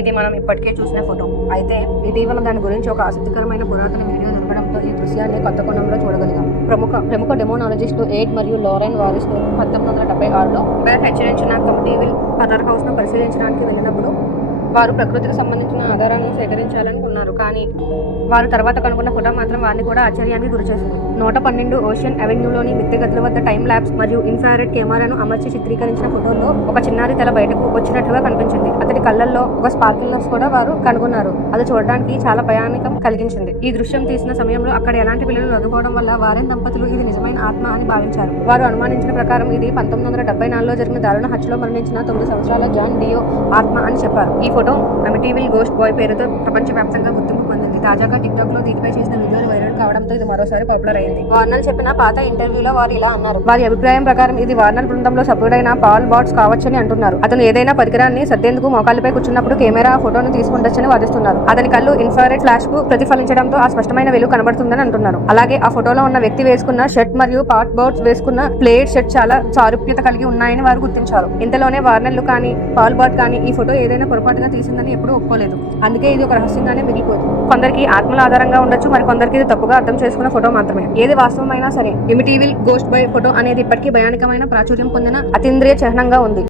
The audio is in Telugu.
ఇది మనం ఇప్పటికే చూసిన ఫోటో. అయితే ఇటీవల దాని గురించి ఒక ఆసక్తికరమైన పురాతన వీడియో దొరకడంతో ఈ దృశ్యాన్ని కొత్త కోణంలో చూడగలిగాం. ప్రముఖ డెమోనాలజిస్టు ఎయిడ్ మరియు లారెన్ వారిస్ 1976లో హెచ్చరించిన కమిటీవిల్ హర్రర్ హౌస్ ను పరిశీలించడానికి వెళ్ళినప్పుడు వారు ప్రకృతికి సంబంధించిన ఆధారాలను సేకరించాలని ఉన్నారు. కానీ వారు తర్వాత కనుగొన్న ఫోటో మాత్రం వారిని కూడా ఆశ్చర్యానికి గురిచేసింది. 112 ఓషన్ అవెన్యూలోని మిద్దె గదుల వద్ద టైం ల్యాబ్స్ మరియు ఇన్ఫ్రారెడ్ కెమెరాను అమర్చి చిత్రీకరించిన ఫోటోలో ఒక చిన్నారి తల బయటకు వచ్చినట్లుగా కనిపించింది. అతడి కళ్ళల్లో ఒక స్పార్కిల్నెస్ కూడా వారు కనుగొన్నారు. అది చూడడానికి చాలా భయానకం కలిగించింది. ఈ దృశ్యం తీసిన సమయంలో అక్కడ ఎలాంటి పిల్లలు లేకపోవడం వల్ల వారెన్ దంపతులు ఇది నిజమైన ఆత్మ అని భావించారు. వారు అనుమానించిన ప్రకారం ఇది 1974లో జరిగిన దారుణ హత్యలో మరణించిన 9 సంవత్సరాల జాన్ డియో ఆత్మ అని చెప్పారు. ఈ ఫోటో అమిటీవిల్ గోస్ట్ బాయ్ పేరుతో ప్రపంచవ్యాప్తంగా గుర్తింపు పొందింది. తాజాగా టిక్టాక్ లో దీనిపై చేసిన వీడియోలు వైరల్ కావడంతో ఇది మరోసారి పాపులర్ అయింది. వార్నర్ చెప్పిన పాత ఇంటర్వ్యూలో వారు ఇలా అన్నారు. వారి అభిప్రాయం ప్రకారం ఇది వార్నర్ బృందంలో సభ్యుడైన పాల్ బాట్స్ కావచ్చని అంటున్నారు. అతను ఏదైనా పరికరాన్ని సర్దేందుకు మోకాళ్ళపై కూర్చున్నప్పుడు కెమెరా ఆ ఫోటోను తీసుకుంటొచ్చని వాదిస్తున్నారు. అతని కళ్ళు ఇన్ఫ్రారెడ్ ఫ్లాష్ కు ప్రతిఫలించడంతో ఆ స్పష్టమైన వెలుగు కనబడుతుందని అంటున్నారు. అలాగే ఆ ఫోటోలో ఉన్న వ్యక్తి వేసుకున్న షర్ట్ మరియు పాట్ బాట్స్ వేసుకున్న ప్లేడ్ షర్ట్ చాలా సారూప్యత కలిగి ఉన్నాయని వారు గుర్తించారు. ఇంతలోనే వార్నర్లు కానీ పాల్ బాట్ కానీ ఈ ఫోటో ఏదైనా పొరపాటుగా తీసిందని ఎప్పుడూ ఒప్పుకోలేదు. అందుకే ఇది ఒక రహస్యంగానే మిగిలిపోతుంది. కొందరికి ఆత్మల ఆధారంగా ఉండొచ్చు, మరి కొందరికి ఇది తప్పుగా అర్థం చేసుకున్న ఫోటో మాత్రమే. ఏది వాస్తవమైనా సరే అమిటీవిల్ గోస్ట్ బాయ్ ఫోటో అనేది ఇప్పటికీ భయానకమైన ప్రాచుర్యం పొందిన అతీంద్రియ చిహ్నంగా ఉంది.